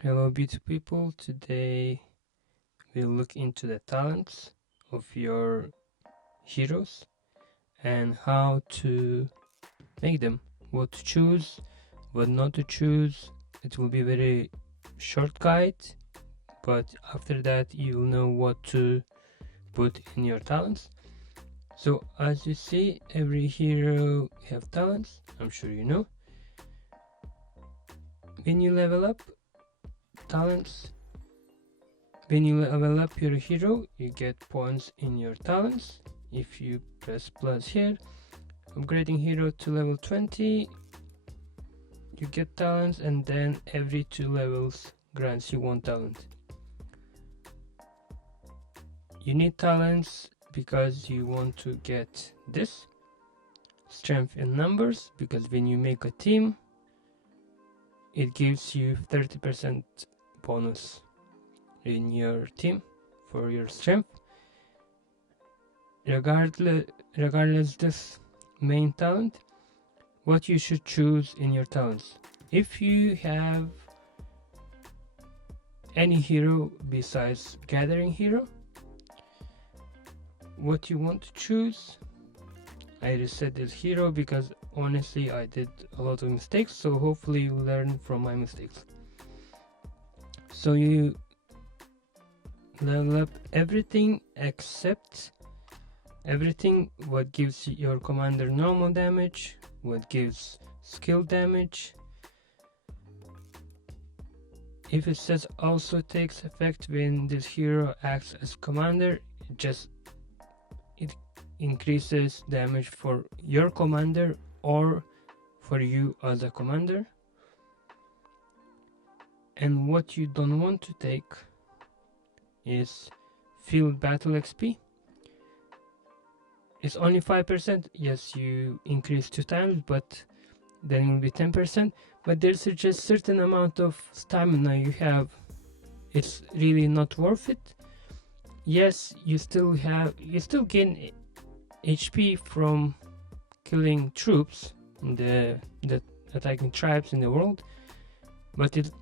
Hello beautiful people, today we'll look into the talents of your heroes and how to make them, what to choose, what not to choose. It will be very short guide, but after that you'll know what to put in your talents. So as you see, every hero have talents, I'm sure you know. When you level up talents, when you level up your hero, you get points in your talents. If you press plus here, upgrading hero to level 20, you get talents, and then every 2 levels grants you 1 talent. You need talents because you want to get this strength in numbers, because when you make a team, it gives you 30% bonus in your team for your strength. Regardless this main talent, what you should choose in your talents. If you have any hero besides gathering hero, what you want to choose, I reset this hero because honestly I did a lot of mistakes, so hopefully you learn from my mistakes. So you level up everything except everything what gives your commander normal damage, what gives skill damage. If it says also takes effect when this hero acts as commander, it increases damage for your commander or for you as a commander. And what you don't want to take is field battle XP. It's only 5%. Yes, you increase 2 times, but then it will be 10%. But there's just certain amount of stamina you have. It's really not worth it. Yes, you still gain HP from killing troops in the attacking tribes in the world, but this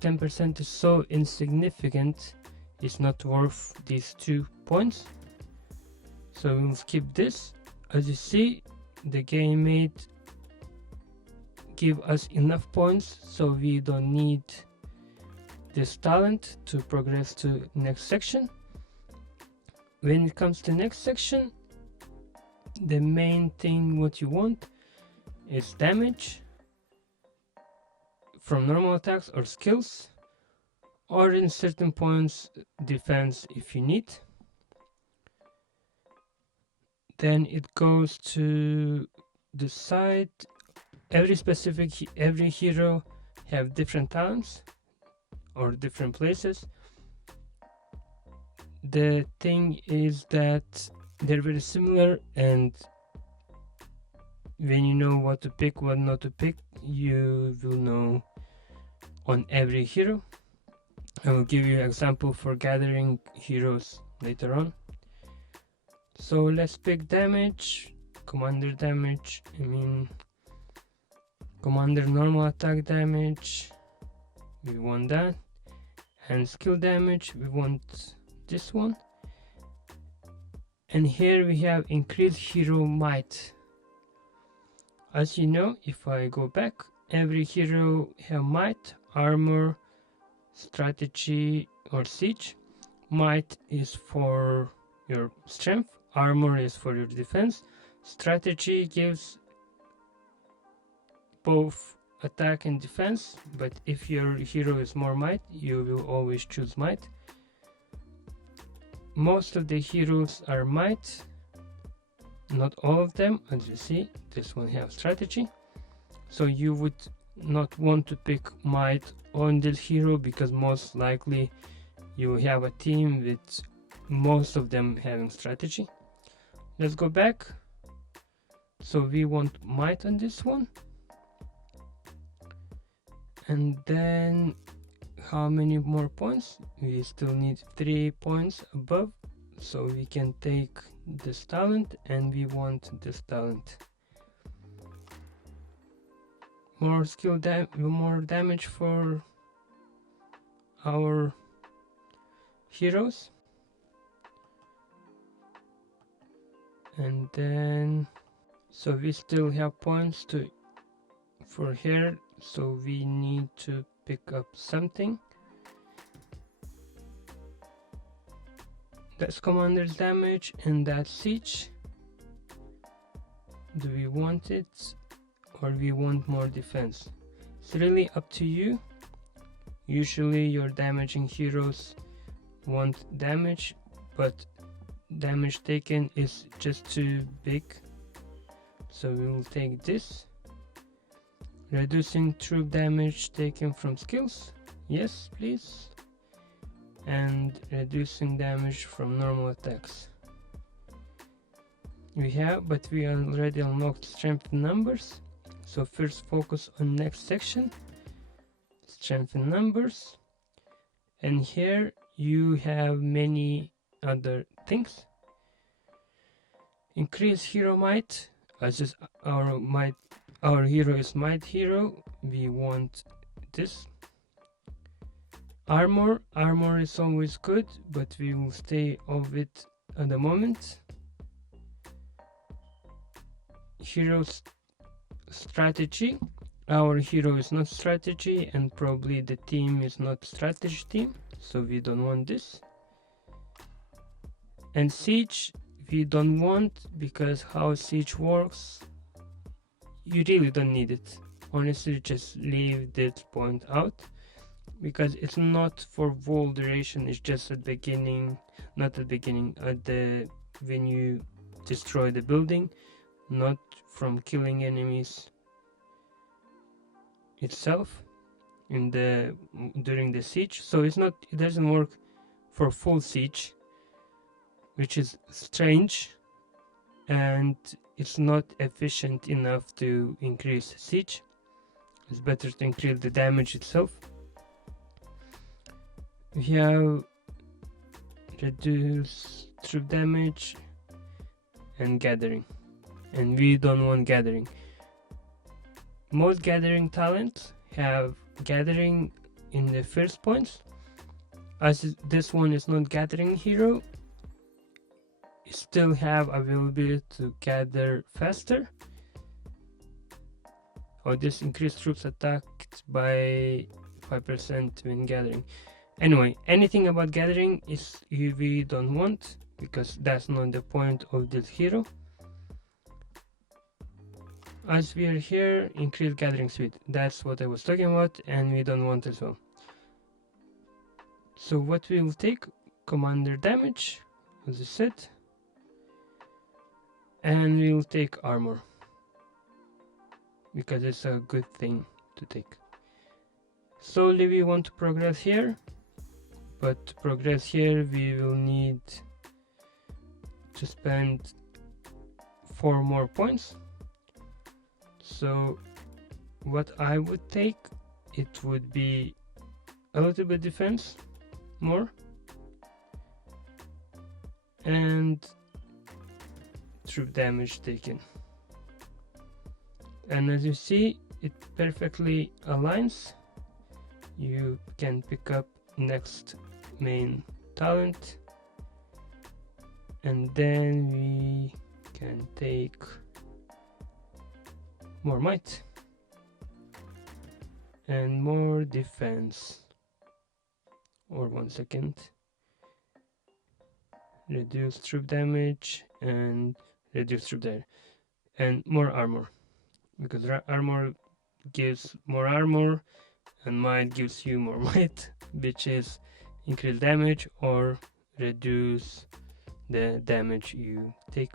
10% is so insignificant, it's not worth these 2 points. So we'll skip this. As you see, the game made give us enough points, so we don't need this talent to progress to next section. When it comes to next section, the main thing what you want is damage from normal attacks or skills, or in certain points defense if you need. Then it goes to the side. Every hero have different talents or different places. The thing is that they're very similar, and when you know what to pick, what not to pick, you will know on every hero. I will give you an example for gathering heroes later on. So let's pick damage, commander normal attack damage, we want that, and skill damage, we want this one. And here we have increased hero might. As you know, if I go back, every hero have might, armor, strategy or siege. Might is for your strength, armor is for your defense, strategy gives both attack and defense, but if your hero is more might, you will always choose might. Most of the heroes are might, not all of them. As you see, this one have strategy, so you would not want to pick might on this hero because most likely you have a team with most of them having strategy. Let's go back. So we want might on this one, and then how many more points? We still need 3 points above, so we can take this talent, and we want this talent. more more damage for our heroes. And then, so we still have points for here, so we need to pick up something. That's commander's damage, and that's siege. Do we want it, or we want more defense? It's really up to you. Usually your damaging heroes want damage, but damage taken is just too big, so we will take this. Reducing troop damage taken from skills, yes please. And reducing damage from normal attacks. We have, but we already unlocked strength in numbers, so first focus on next section, strength in numbers. And here you have many other things. Increase hero might, as is our hero is might hero, we want this. Armor is always good, but we will stay off it at the moment. Hero strategy, our hero is not strategy, and probably the team is not strategy team, so we don't want this. And siege we don't want, because how siege works, you really don't need it. Honestly, just leave this point out, because it's not for whole duration, it's just at the beginning, not at the beginning, when you destroy the building, not from killing enemies itself during the siege. So it doesn't work for full siege, which is strange, and it's not efficient enough to increase siege. It's better to increase the damage itself. We have reduce troop damage and gathering, and we don't want gathering. Most gathering talents have gathering in the first points. As this one is not gathering hero, you still have availability to gather faster. Or this increased troops attacked by 5% when gathering. Anyway, anything about gathering is we don't want, because that's not the point of this hero. As we are here, increase gathering speed. That's what I was talking about, and we don't want as well. So what we will take, commander damage, as I said, and we will take armor, because it's a good thing to take. Slowly we want to progress here, but to progress here we will need to spend 4 more points. So what I would take, it would be a little bit defense more, and troop damage taken. And as you see, it perfectly aligns. You can pick up next main talent, and then we can take more might and more defense. Or 1 second, reduce troop damage and reduce troop damage, and more armor, because armor gives more armor and might gives you more might, which is increase damage or reduce the damage you take.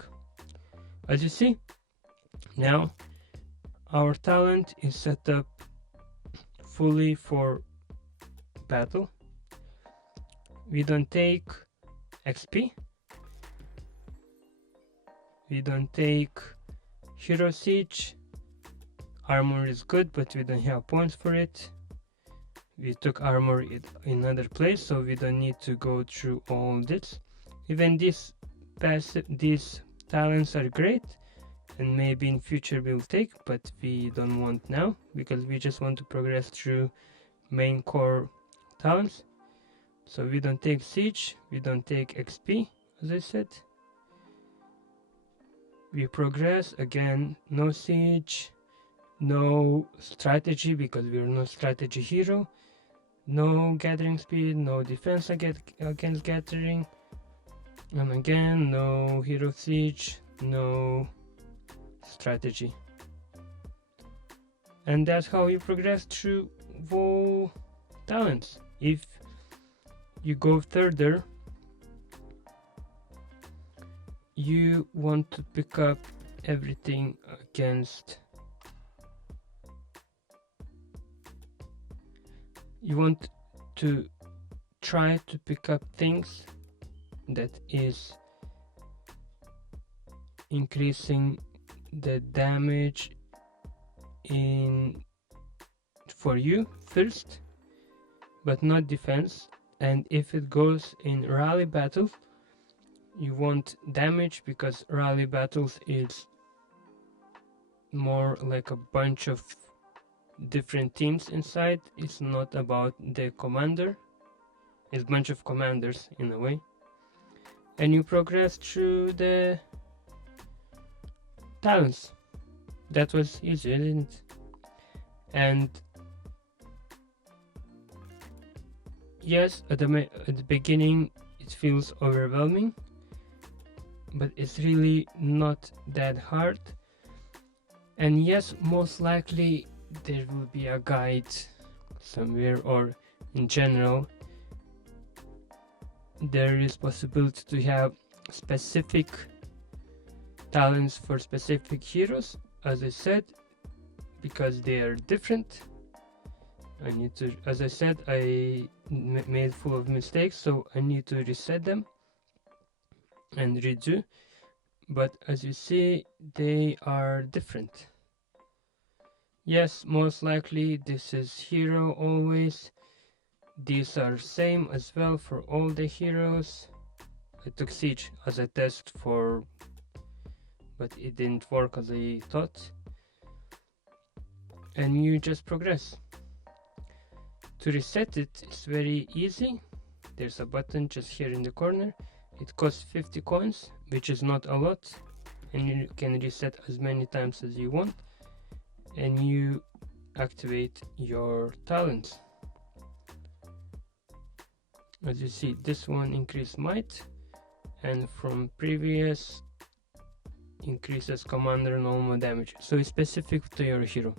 As you see, now our talent is set up fully for battle. We don't take XP, we don't take hero siege. Armor is good, but we don't have points for it. We took armor in another place, so we don't need to go through all this. Even these talents are great, and maybe in future we'll take, but we don't want now because we just want to progress through main core talents. So we don't take siege, we don't take XP, as I said. We progress again, no siege, no strategy because we're no strategy hero, no gathering speed, no defense against gathering, and again no hero siege, no strategy. And that's how you progress through WoW talents. If you go further, you want to pick up everything against, you want to try to pick up things that is increasing the damage in for you first, but not defense. And if it goes in rally battles, you want damage because rally battles is more like a bunch of different teams inside. It's not about the commander, it's a bunch of commanders in a way. And you progress through the talents. That was easy, isn't it? And yes, at the beginning it feels overwhelming, but it's really not that hard. And yes, most likely there will be a guide somewhere, or in general there is possibility to have specific talents for specific heroes, as I said, because they are different. I need to, as I said, I made full of mistakes, so I need to reset them and redo. But as you see, they are different. Yes, most likely this is hero always. These are same as well for all the heroes. I took siege as a test for, but it didn't work as I thought. And you just progress. To reset it is very easy. There's a button just here in the corner. It costs 50 coins, which is not a lot, and you can reset as many times as you want, and you activate your talents. As you see, this one increased might, and from previous increases commander normal damage, so it's specific to your hero.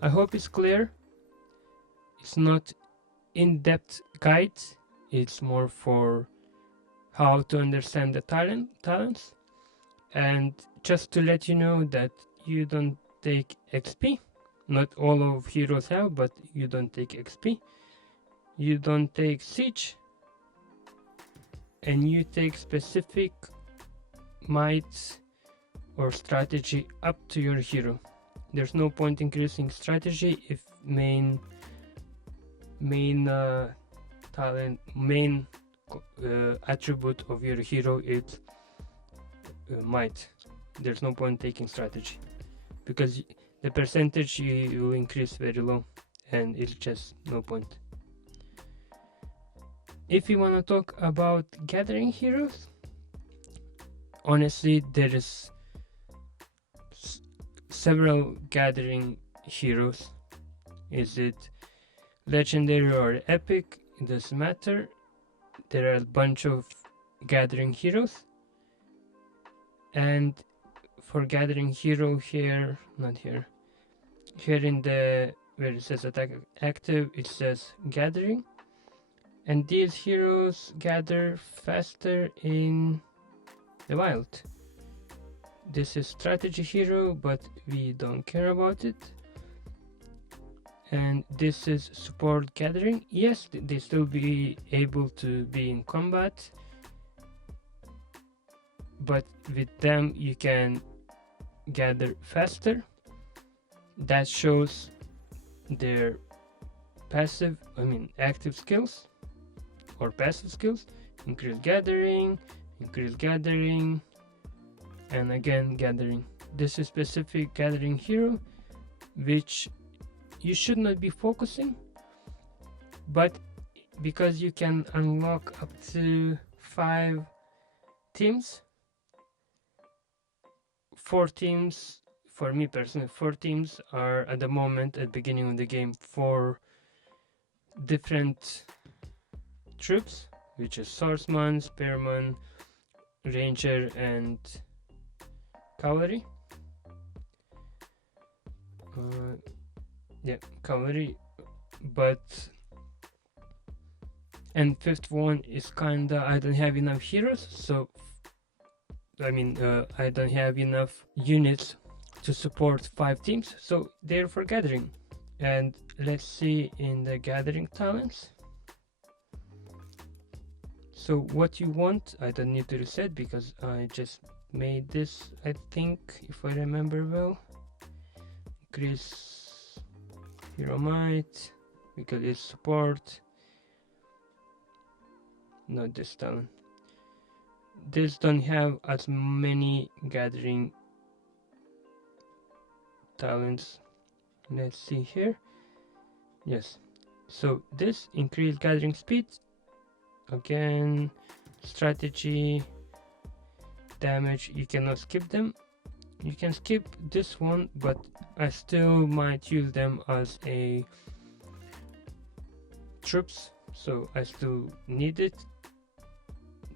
I hope it's clear. It's not in-depth guide, it's more for how to understand the talents. And just to let you know that you don't take XP, not all of heroes have, but you don't take XP, you don't take siege, and you take specific might or strategy up to your hero. There's no point increasing strategy if main talent, main attribute of your hero is might. There's no point taking strategy because the percentage you will increase very low, and it's just no point. If you want to talk about gathering heroes, honestly there is several gathering heroes. Is it legendary or epic? It doesn't matter. There are a bunch of gathering heroes, and for gathering hero here, not here, here in the where it says attack active, it says gathering, and these heroes gather faster in the wild. This is strategy hero, but we don't care about it. And this is support gathering. Yes, they still be able to be in combat, but with them you can gather faster. That shows their active skills or passive skills. Increase gathering, and again gathering. This is specific gathering hero which you should not be focusing, but because you can unlock up to 5 teams, 4 teams, for me personally, 4 teams are at the moment at the beginning of the game 4 different troops, which is swordsman, spearman, ranger, and cavalry. Cavalry, but and 5th one is kinda, I don't have enough heroes, so I don't have enough units to support 5 teams, so they're for gathering. And let's see in the gathering talents. So what you want, I don't need to reset because I just made this, I think, if I remember well. Increase hero might because it's support. Not this talent. This don't have as many gathering talents. Let's see here. Yes, so this increased gathering speed, again strategy, damage, you cannot skip them. You can skip this one, but I still might use them as a troops, so I still need it.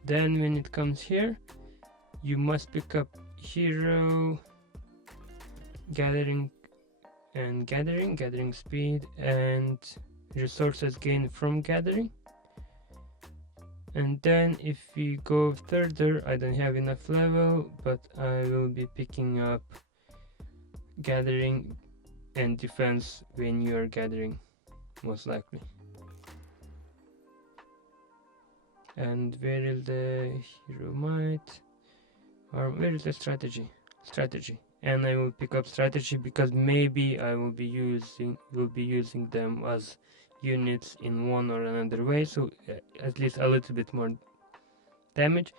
Then when it comes here, you must pick up hero, gathering and gathering speed, and resources gained from gathering. And then if we go further, I don't have enough level, but I will be picking up gathering and defense when you are gathering, most likely. And where is the hero might, or where is the strategy? And I will pick up strategy because maybe I will be using them as units in one or another way, so at least a little bit more damage.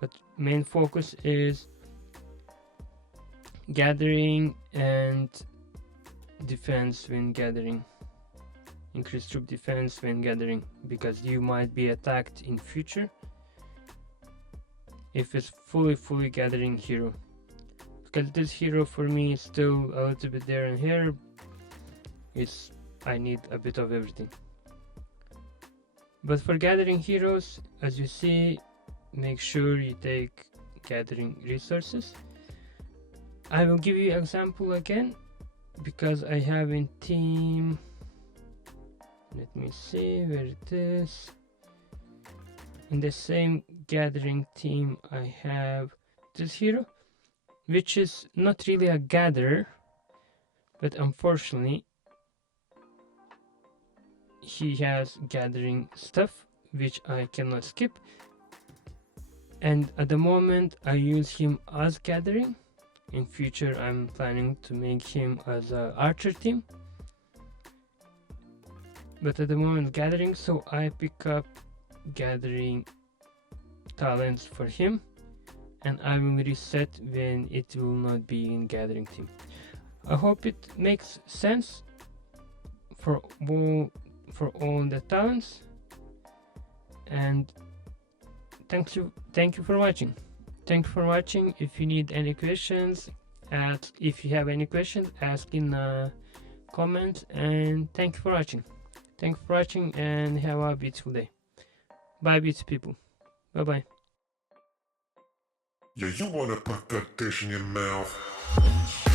But main focus is gathering and defense when gathering. Increase troop defense when gathering, because you might be attacked in future if it's fully gathering hero. Because this hero for me is still a little bit there and here. I need a bit of everything. But for gathering heroes, as you see, make sure you take gathering resources. I will give you an example again because I have in team, let me see where it is. In the same gathering team I have this hero, which is not really a gatherer, but unfortunately he has gathering stuff which I cannot skip, and at the moment I use him as gathering. In future I'm planning to make him as a archer team, but at the moment gathering, so I pick up gathering talents for him, and I will reset when it will not be in gathering team. I hope it makes sense for all the talents, and thank you for watching. If you need any questions, if you have any questions, ask in the comments, and thank you for watching. And have a beautiful day. Bye, beautiful people. Bye bye. Yeah, you wanna put that dish in your mouth.